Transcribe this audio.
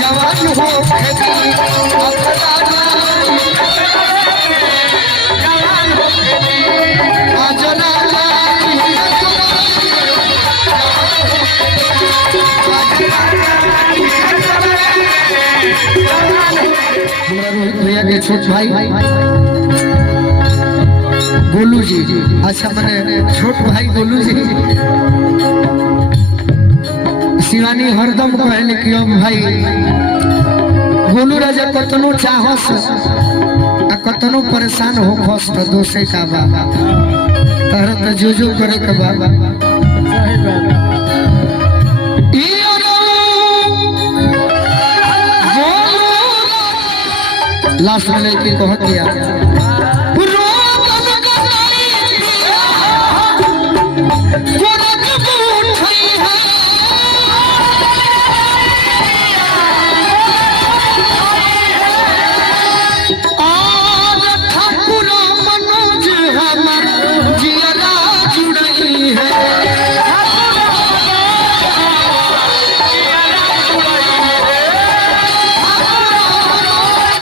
जवान हो भैया के छोट भाई गोलू जी, अच्छा मैंने छोट भाई गोलू जी शिवानी हरदम कहले कि भाई गोलू राजा कतनो चाहस आ कतनो परेशान हो खस तो दोषे का बाबा तहरा तो जो करे के बाबा लास्ट में लेके कह दिया